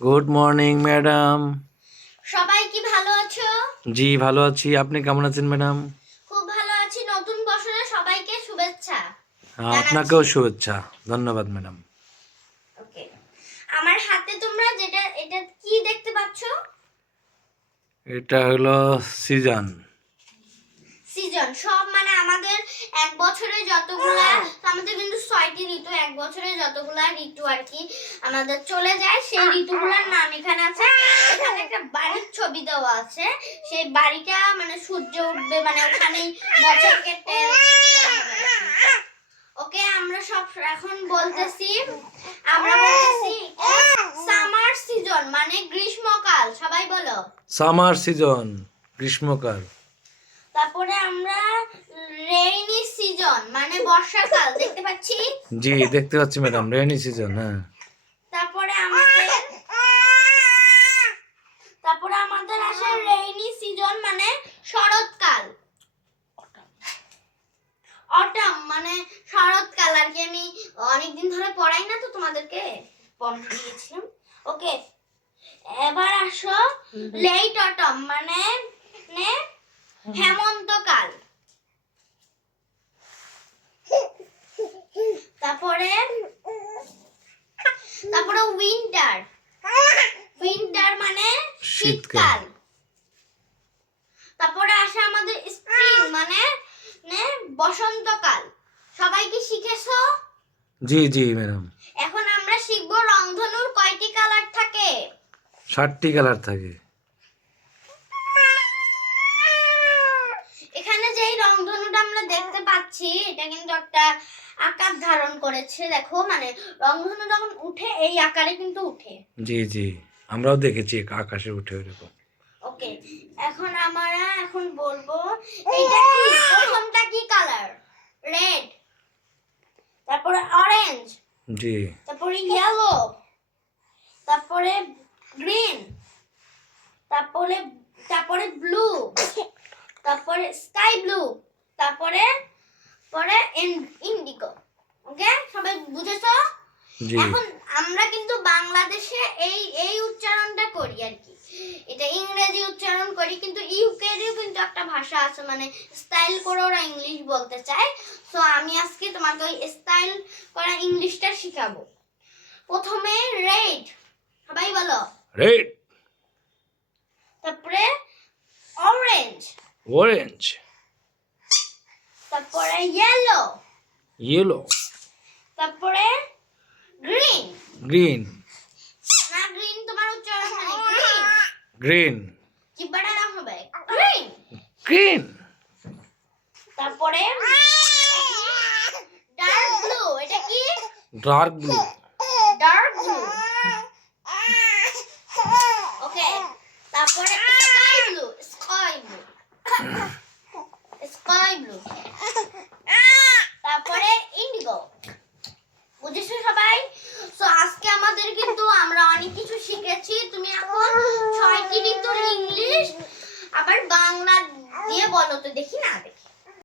Good morning madam. সবাই কি ভালো আছো? জি ভালো আছি, আপনি কেমন আছেন ম্যাডাম? খুব ভালো আছি। নতুন বছরে সবাইকে শুভেচ্ছা আপনাকেও জানাচ্ছি। শুভেচ্ছা, ধন্যবাদ ম্যাডাম। ওকে, আমার হাতে তোমরা এটা কি দেখতে পাচ্ছো? এটা হলো সিজন। সিজন সব মানে আমাদের এক বছরে যতগুলা, আমাদের কিন্তু 6টি ঋতু, এক বছরে যতগুলা ঋতু আর কি আমাদের চলে যায়, সেই ঋতুগুলোর নাম এখানে আছে। এখানে একটা বাড়ির ছবি দেওয়া আছে, সেই বাড়িটা মানে সূর্য উঠবে মানে ওখানেই বছর কেটে। ওকে, আমরা সব এখন বলতেছি, আমরা বলতেছি সামার সিজন মানে গ্রীষ্মকাল, সবাই বলো সামার সিজন, গ্রীষ্মকাল। তারপরে আমরা রেইনি সিজন মানে বর্ষাকাল দেখতে পাচ্ছি। জি দেখতে পাচ্ছি ম্যাডাম, রেইনি সিজন। হ্যাঁ, তারপরে আমাদের আসে রেইনি সিজন মানে শরৎকাল। অটাম মানে শরৎকাল আর কি। আমি অনেকদিন ধরে পড়াই না তো, তোমাদেরকে পড় দিয়েছিলাম। ওকে, এবার আসো লেট অটম মানে হেমন্তকাল। তারপরে উইন্টার, উইন্টার মানে শীতকাল। তারপরে আসে আমাদের স্প্রিং মানে বসন্তকাল। সবাই কি শিখেছো? জি জি ম্যাডাম। এখন আমরা শিখবো রংধনুর কয়টি কালার থাকে। 7টি কালার থাকে। এখানে যেই রংধনুটা আমরা দেখতে পাচ্ছি এটা কিন্তু একটা আকার ধারণ করেছে, দেখো মানে রংধনু যখন উঠে এই আকারে কিন্তু উঠে। জি জি, আমরাও দেখেছি আকাশে উঠে এরকম। ওকে, এখন বলবো এটা কি, প্রথমটা কি কালার? রেড, তারপরে অরেঞ্জ, জি, তারপরে ইয়েলো, তারপরে গ্রিন, তারপরে তারপরে ব্লু, তারপরে স্কাই ব্লু, তারপরে ইন্ডিগো। ওকে, সবাই বুঝেছো? জি। এখন আমরা কিন্তু বাংলাদেশে এই উচ্চারণটা করি আর কি, এটা ইংরেজি উচ্চারণ করি, কিন্তু ইউকেরও কিন্তু একটা ভাষা আছে মানে স্টাইল করে ওরা ইংলিশ বলতে চায়। তো আমি আজকে তোমাকে ওই স্টাইল করা ইংলিশটা শিখাবো। প্রথমে রেড, সবাই বলো রেড। তারপরে অরেঞ্জ, অরেঞ্জ। তারপরে ইয়েলো, ইয়েলো। তারপরে গ্রিন। গ্রিন। না, গ্রিন তোমার উচ্চারণ হয় গ্রিন, গ্রিন। জিহ্বাটা নাম হবে গ্রিন। গ্রিন। তারপরে ডার্ক ব্লু, এটা কি? Dark blue. Dark blue. Okay, তারপরে স্কাই ব্লু, স্কাই ব্লু, তারপরে ইন্ডিগো। বুঝেছো সবাই? সো আজকে আমাদের কিন্তু আমরা অনেক কিছু শিখেছি। তুমি এখন 6টি ঋতুর ইংলিশ আবার বাংলা দিয়ে বলো তো, দেখি না।